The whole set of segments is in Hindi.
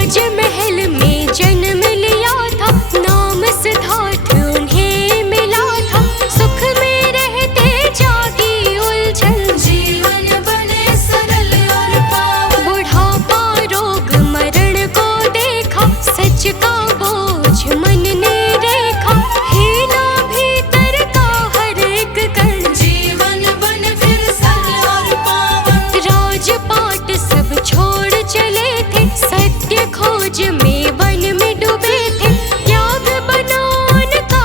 राजमहल में जन्म लिया था, नाम सिद्धार्थ उन्हें मिला था। सुख में रहते जागी उलझन, जीवन बने सरल और पावन। बुढ़ापा रोग मरण को देखा, सच का बोझ मन ने देखा। हीना भीतर का हर एक कण, जीवन बन फिर सरल और पावन। राजपाट सब छोड़ चले थे, सत्य खोज में वन में डूबे थे। त्याग बना उनका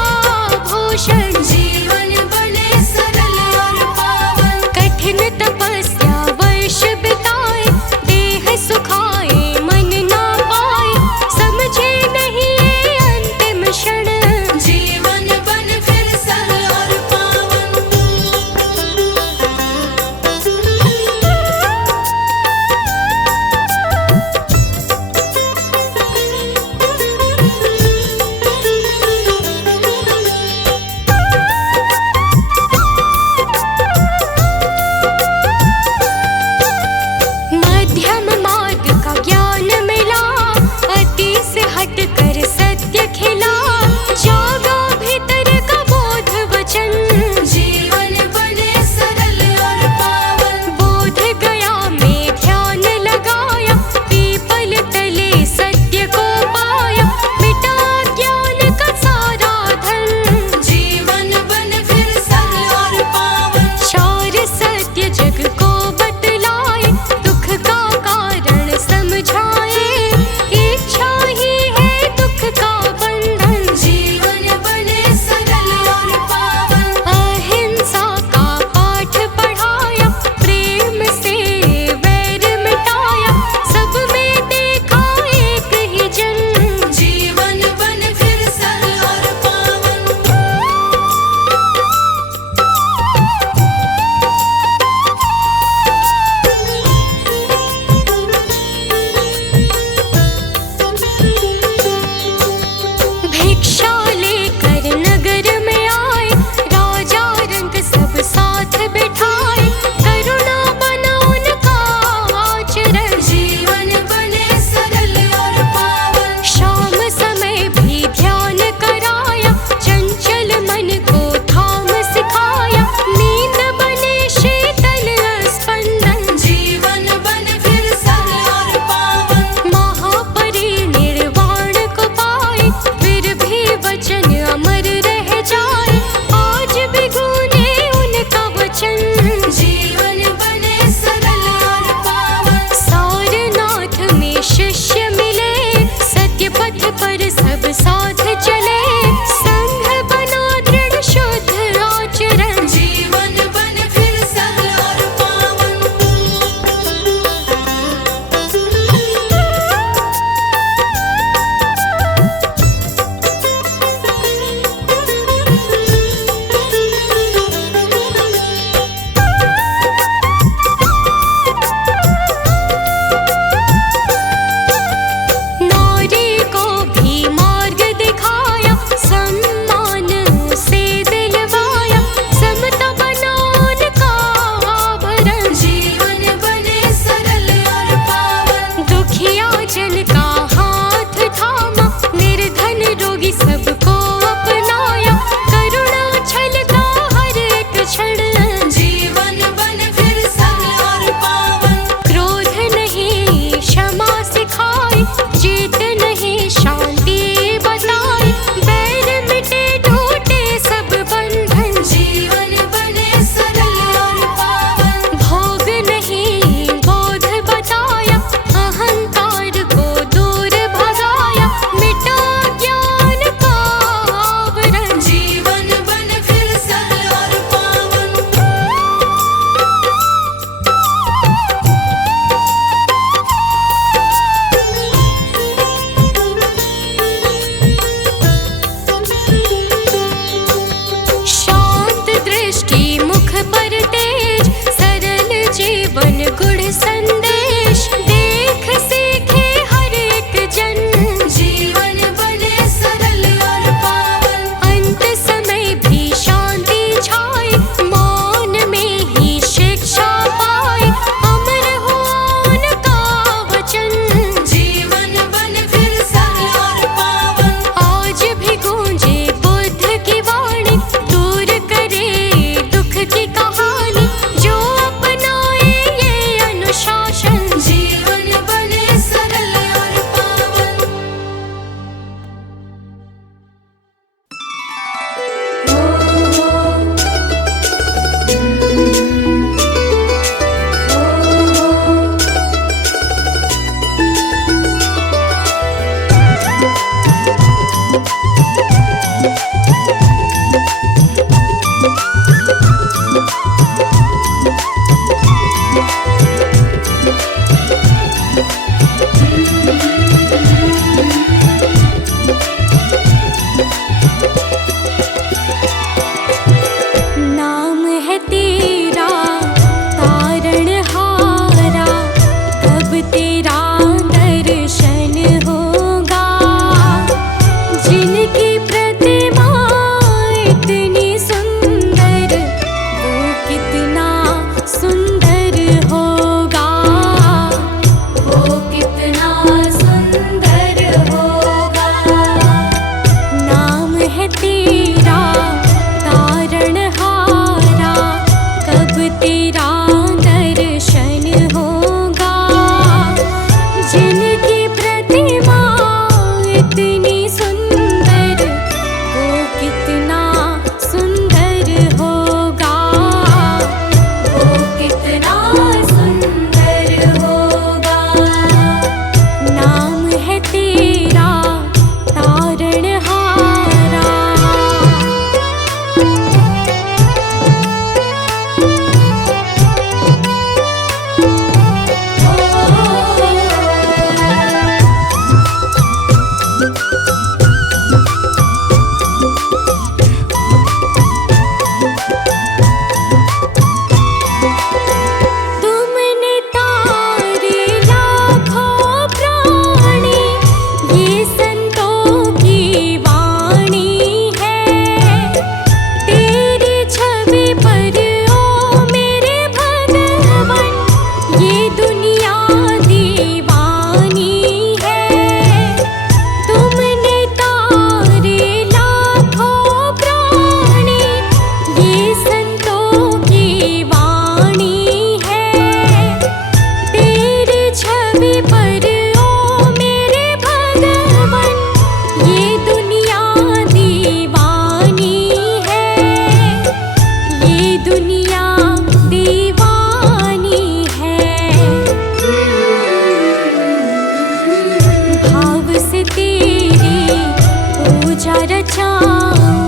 रचाऊं,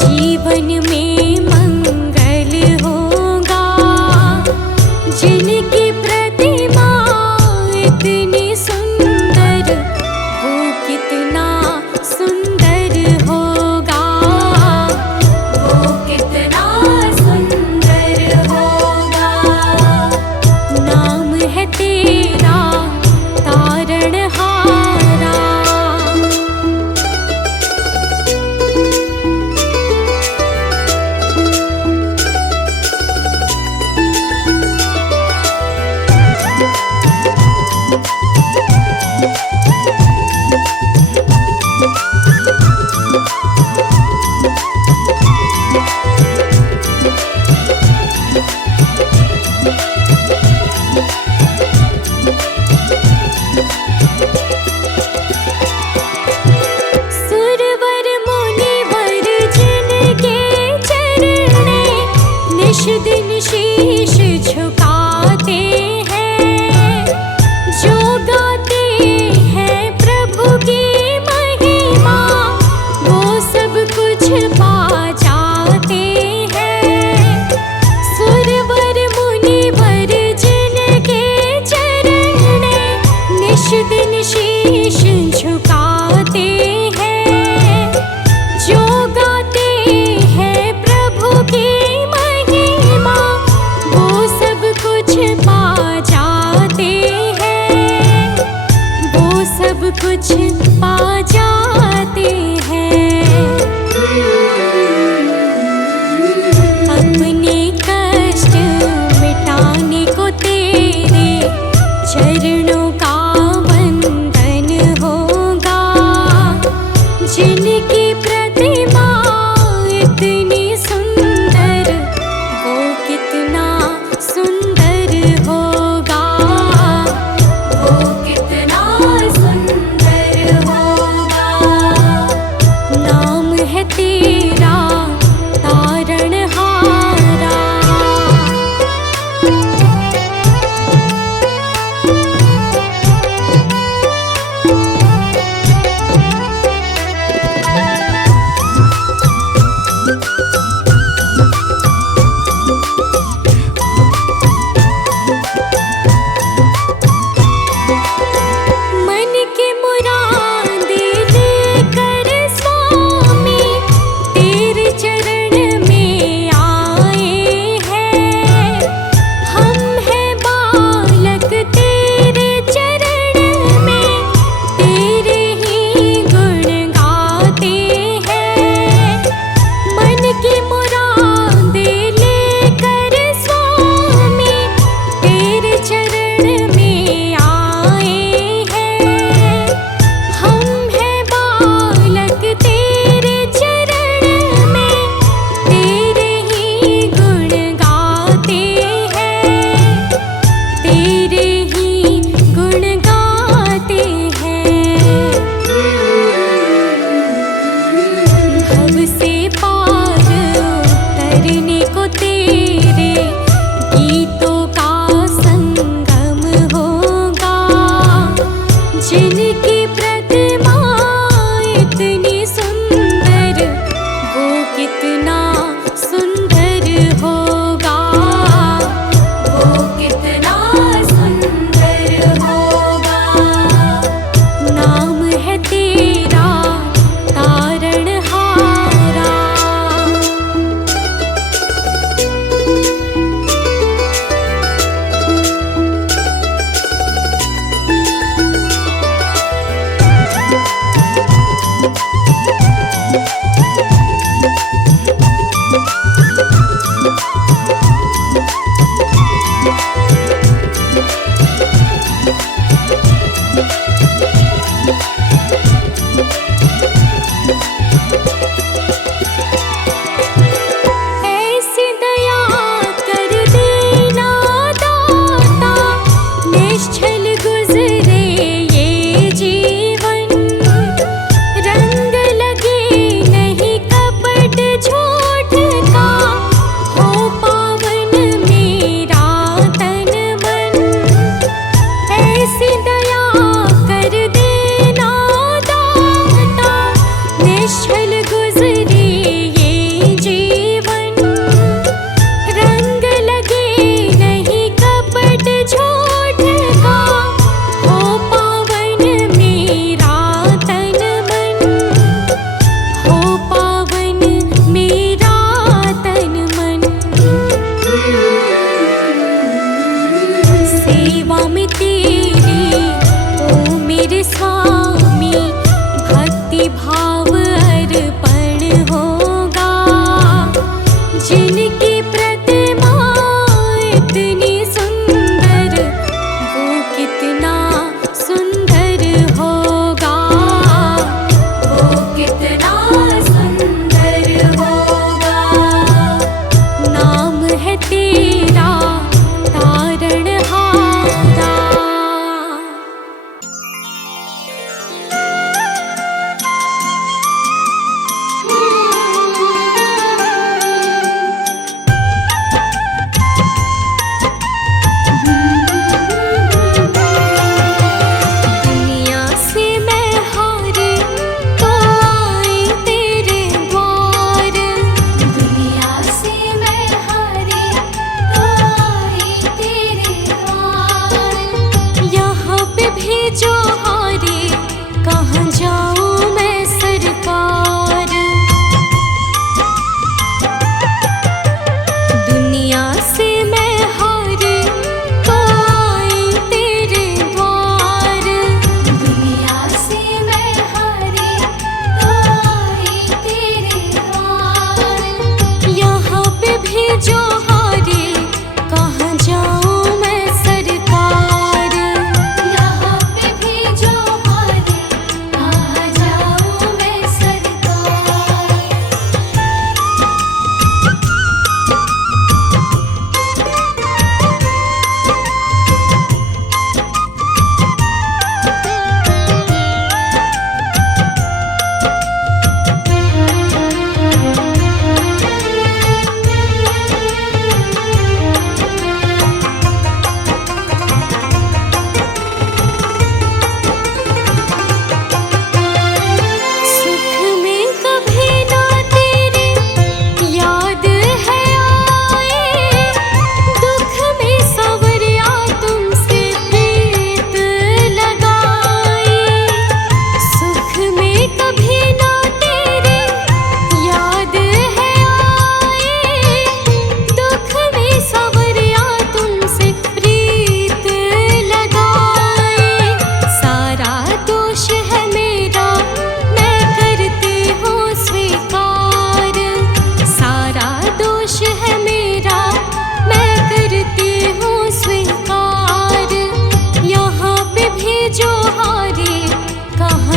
जीवन में मंगल होगा। जिनकी प्रतिमा इतनी सुंदर, वो कितना सुंदर होगा, वो कितना सुंदर होगा। नाम है तेरा तारणहारा। सुरवर मुनिवर जिनके चरणे निश दिन शीश झुकाते हैं, जो गाते हैं प्रभु की महिमा, वो सब कुछ पा जाते हैं। सुरवर मुनिवर जिनके चरणे निश दिन शीश झुकाते हैं, जो गाते हैं प्रभु की महिमा, वो सब कुछ पा जाते हैं, वो सब कुछ पा जाते हैं। अपने कष्ट मिटाने को तेरे चरणों का वंदन होगा। जिनकी प्रतिमा इतनी सुंदर, वो कितना सुंदर होगा, वो कितना सुंदर होगा।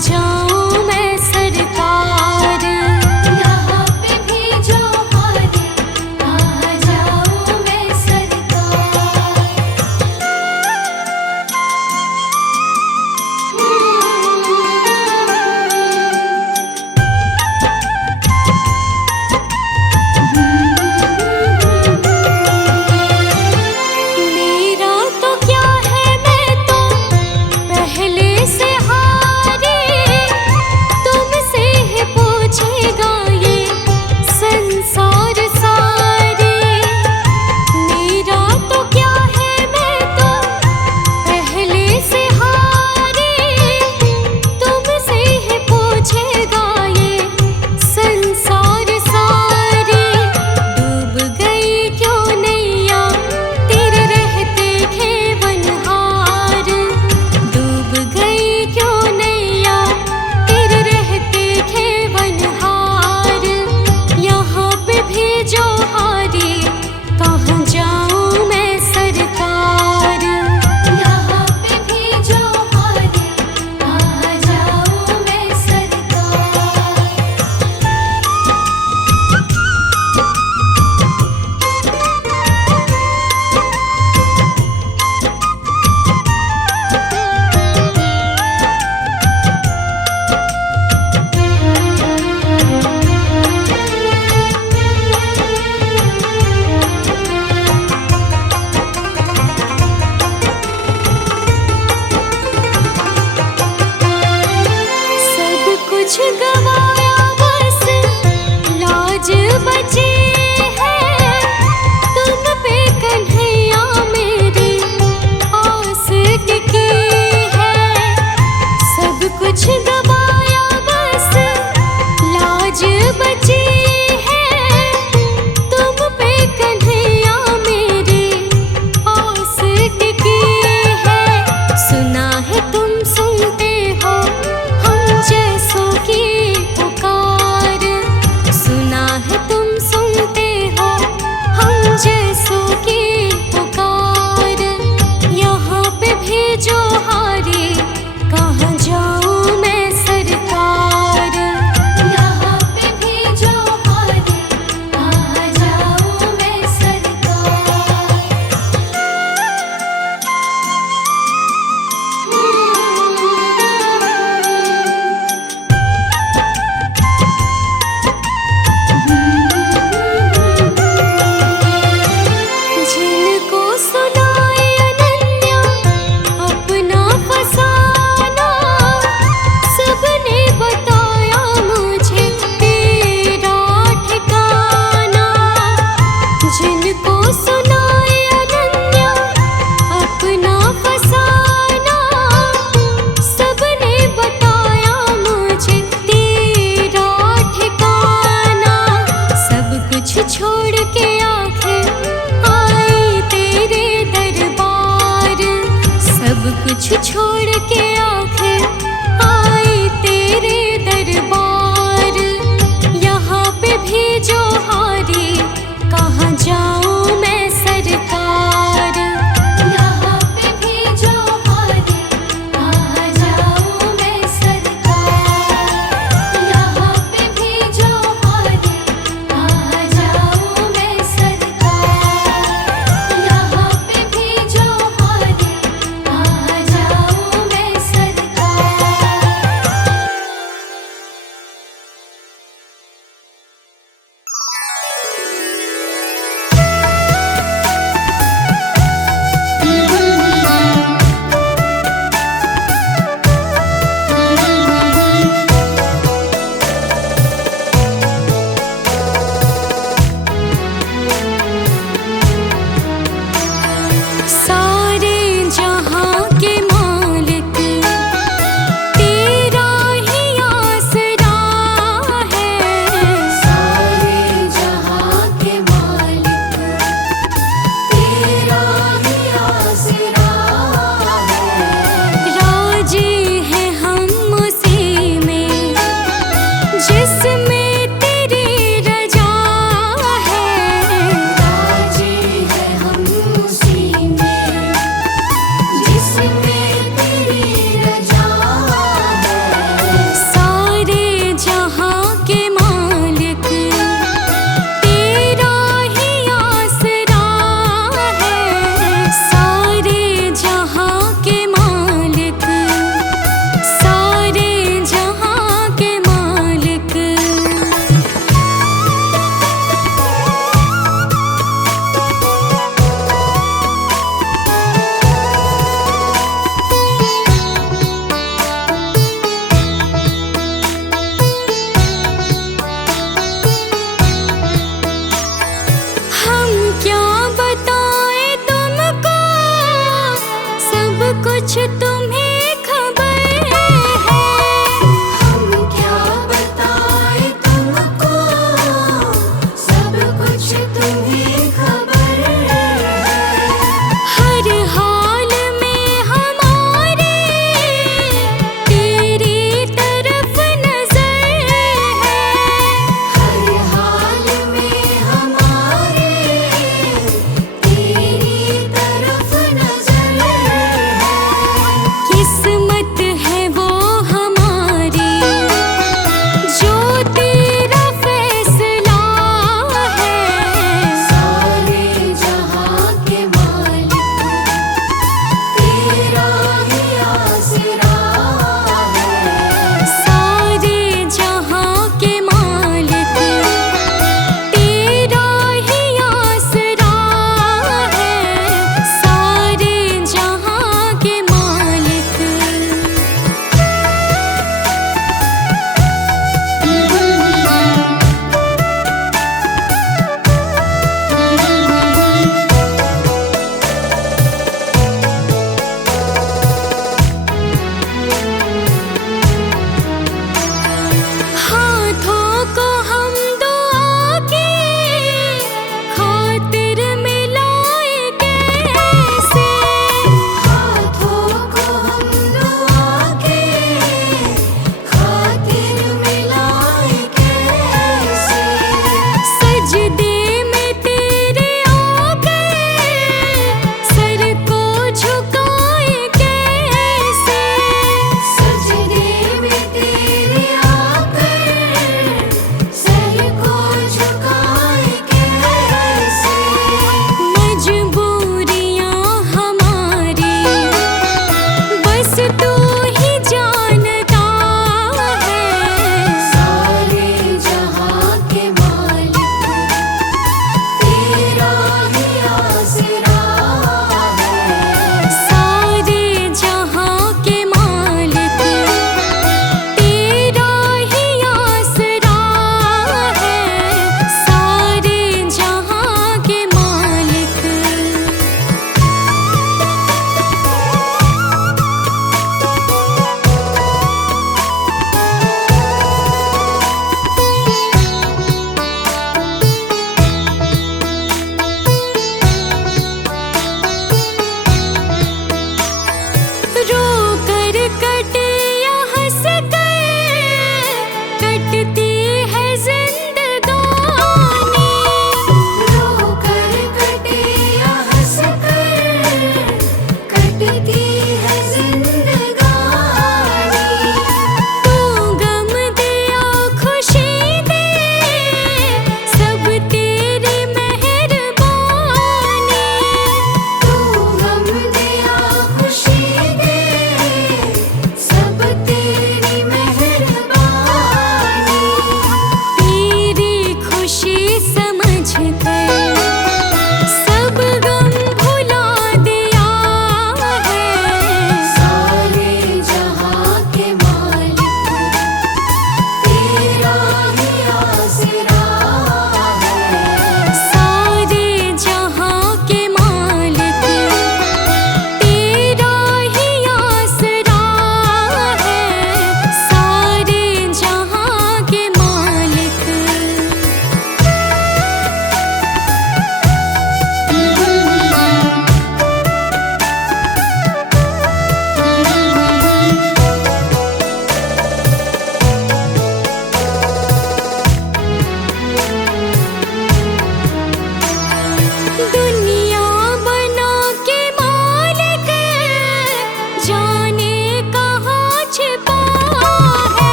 जाऊं मैं सरकार। यहाँ पे भेजो हारे, कहाँ जाऊं मैं सरकार। मेरा तो क्या है, मैं तो पहले से हारी, तुमसे ही पूछेगा ये संसार सारे। मेरा तो क्या है, मैं तो पहले से हारी, तुमसे ही पूछेगा ये संसार सारे। डूब गई क्यों नैया तेरे रहते खेवनहार, डूब गई क्यों नैया तेरे रहते खेवनहार। यहाँ पे भेजो हारे, कहाँ जाऊं मैं सरकार। यहाँ पे भेजो हारे, कहाँ जाऊं मैं सरकार। सब कुछ गवाया बस लाज बची है, तुम पे कन्हैया मेरी आस टिकी है। सब कुछ गवाया बस लाज बची है, तुम पे कन्हैया मेरी आस टिकी है। सुना है तुम सुनते हो हम जैसों की पुकार, सुना है तुम सुनते हो हम जैसों की पुकार। यहाँ पे भेजो हारे, कहाँ जाऊं मैं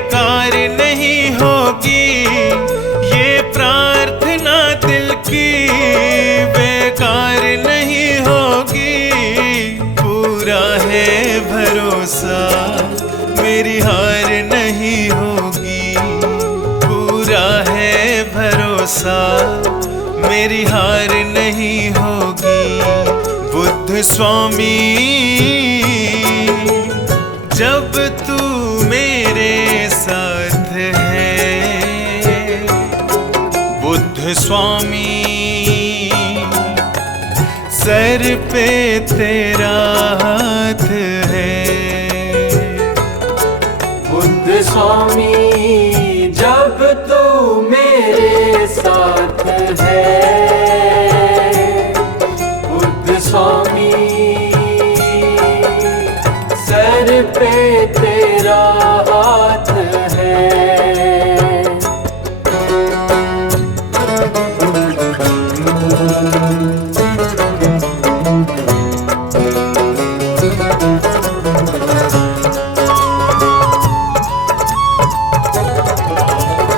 बेकार नहीं होगी, ये प्रार्थना दिल की बेकार नहीं होगी। पूरा है भरोसा मेरी हार नहीं होगी, पूरा है भरोसा मेरी हार नहीं होगी। बुद्ध स्वामी जब तू मेरे साथ है, बुद्ध स्वामी सर पे तेरा हाथ है। बुद्ध स्वामी जब तू मेरे साथ है, बुद्ध स्वामी सर पे तेरा हाथ है।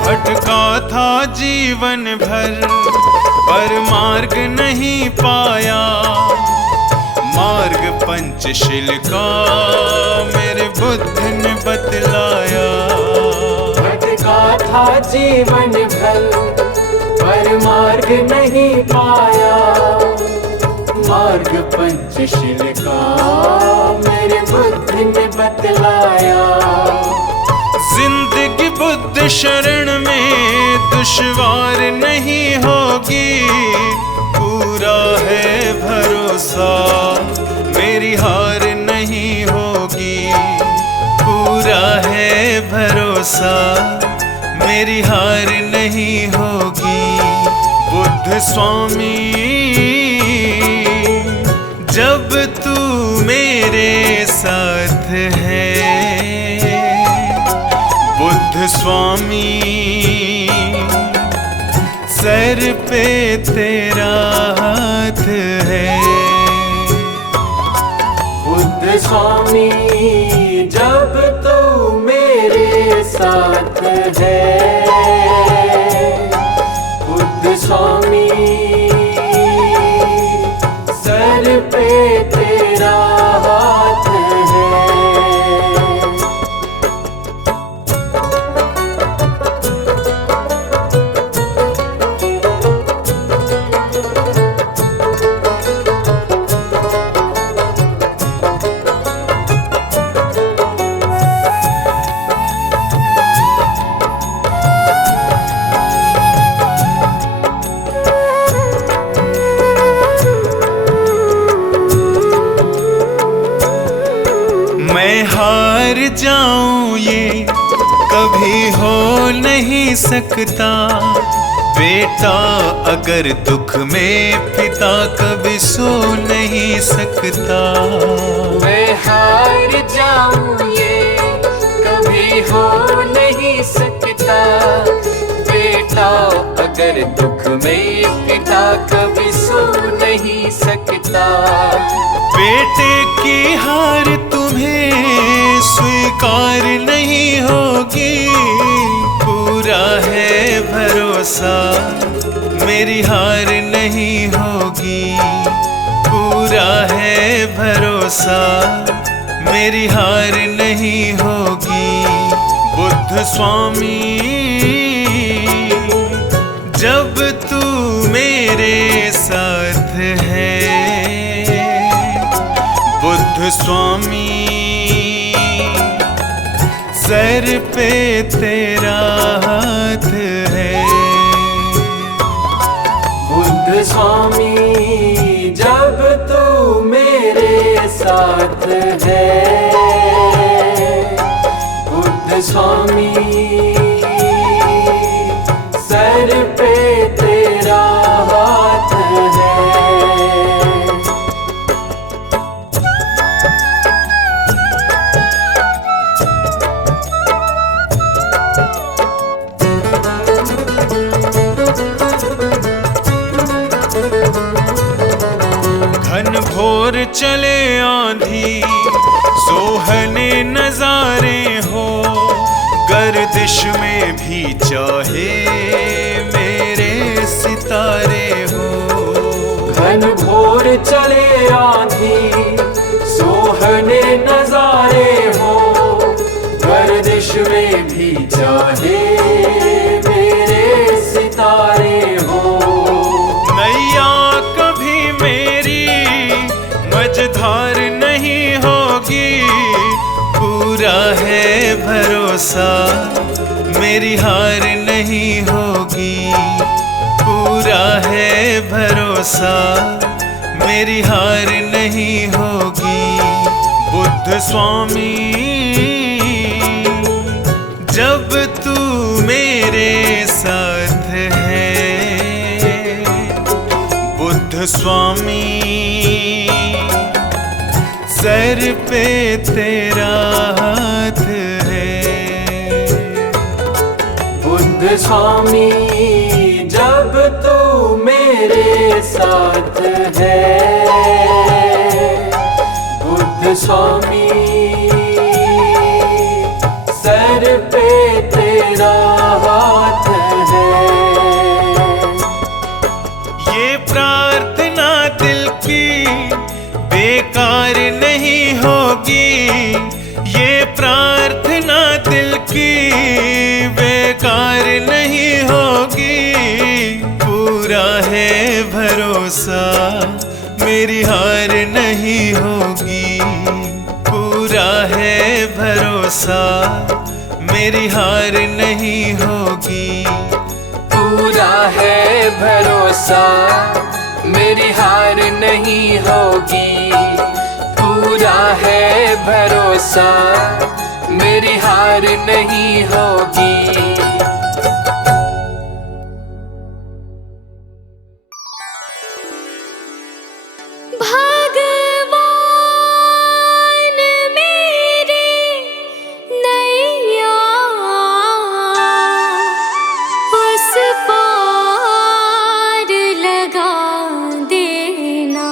भटका था जीवन भर पर मार्ग नहीं पाया, मार्ग पंचशील का मेरे बुद्ध ने बतलाया। भटका था जीवन भर पर मार्ग नहीं पाया, मार्ग पंचशील का मेरे बुद्ध ने बतलाया। जिंदगी बुद्ध शरण में दुश्वार नहीं होगी, पूरा है भरोसा मेरी हार नहीं होगी, पूरा है भरोसा मेरी हार नहीं होगी। बुद्ध स्वामी जब तू मेरे साथ है, बुद्ध स्वामी सर पे तेरा हाथ है। बुद्ध स्वामी जब तू मेरे साथ है, बुद्ध स्वामी सर पे तेरा हाथ है। मैं हार जाऊं ये कभी हो नहीं सकता, बेटा अगर दुख में पिता कभी सो नहीं सकता। मैं हार जाऊं ये कभी हो नहीं सकता, बेटा अगर दुख में पिता कभी सो नहीं सकता। बेटे की हार तुम्हें स्वीकार नहीं होगी, पूरा है भरोसा मेरी हार नहीं होगी, पूरा है भरोसा मेरी हार नहीं होगी। बुद्ध स्वामी जब तू मेरे साथ है, बुद्ध स्वामी सर पे तेरा हाथ है। बुद्ध स्वामी जब तू मेरे साथ है, बुद्ध स्वामी सर पे तेरा हाथ है। घन घोर चले आंधी सोहने नजारे हो, गर गर्दिश में भी चाहे मेरे सितारे हो। घन घोर चले आंधी सोहने नजारे हो, गर्दिश में भी चाहे मेरे सितारे हो। नैया कभी मेरी मझधार नहीं होगी, पूरा है भरोसा मेरी हार नहीं होगी। पूरा है भरोसा मेरी हार नहीं होगी। बुद्ध स्वामी जब तू मेरे साथ है, बुद्ध स्वामी सर पे तेरा हाथ है। बुद्ध स्वामी जब तू मेरे साथ है, बुद्ध स्वामी सर पे तेरा हाथ है। ये प्रार्थना दिल की बेकार नहीं होगी, ये प्रार्थना दिल की बेकार नहीं होगी। पूरा है भरोसा मेरी हार नहीं होगी। पूरा है भरोसा मेरी हार नहीं होगी। पूरा है भरोसा मेरी हार नहीं होगी। पूरा है भरोसा मेरी हार नहीं होगी। भगवान मेरे नैया उस पार लगा देना।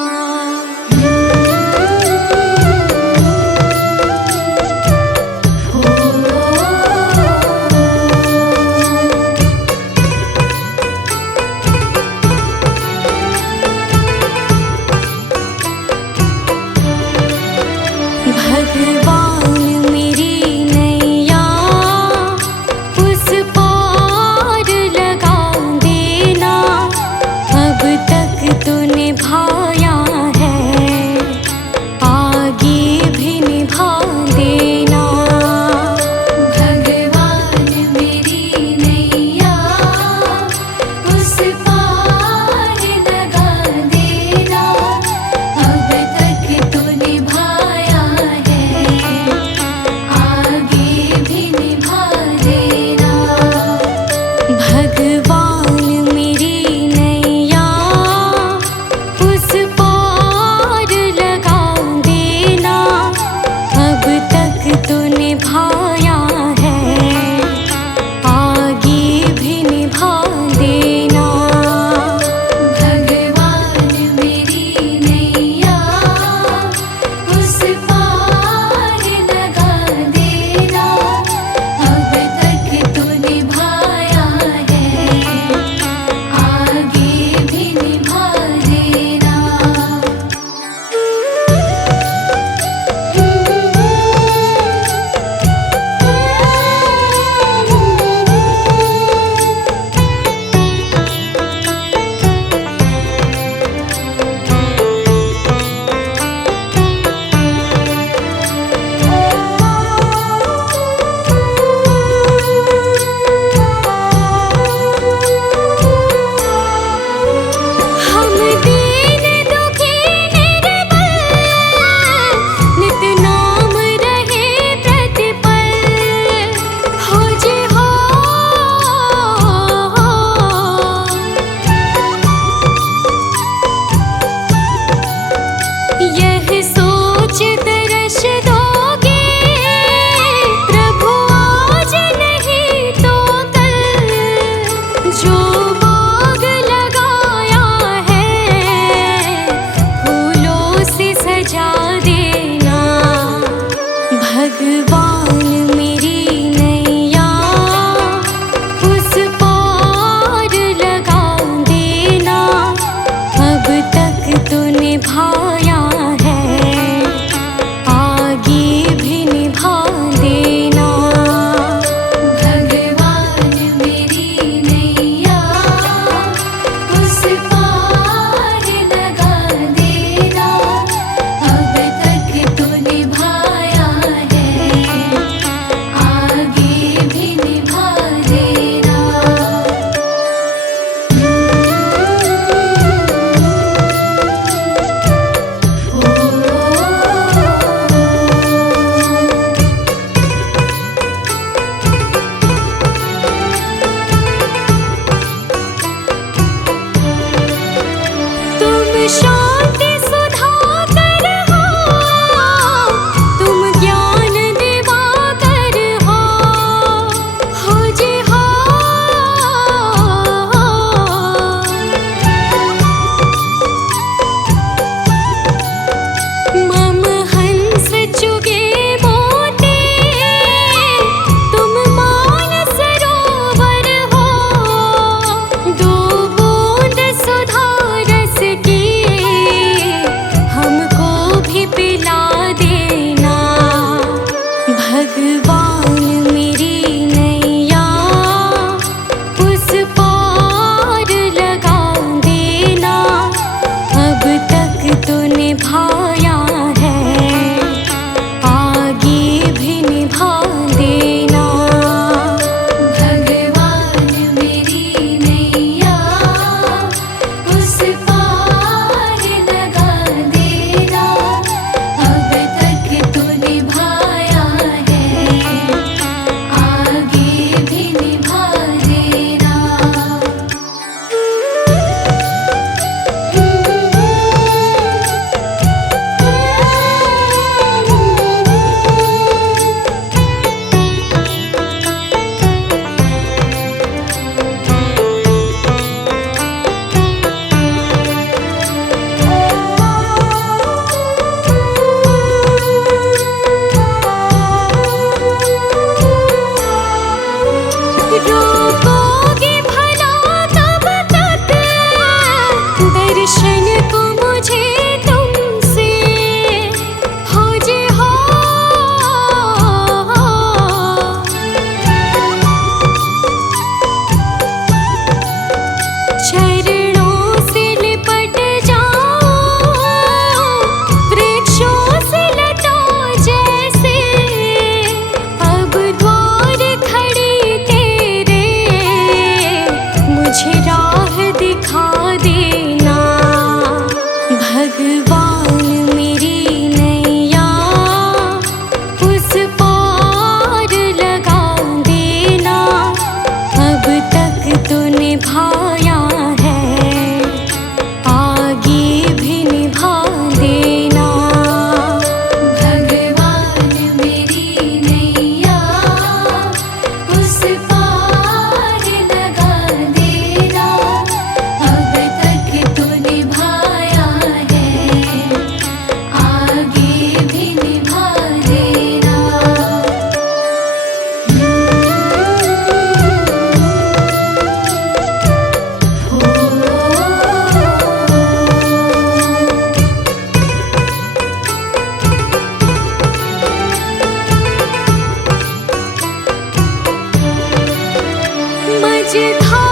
धाम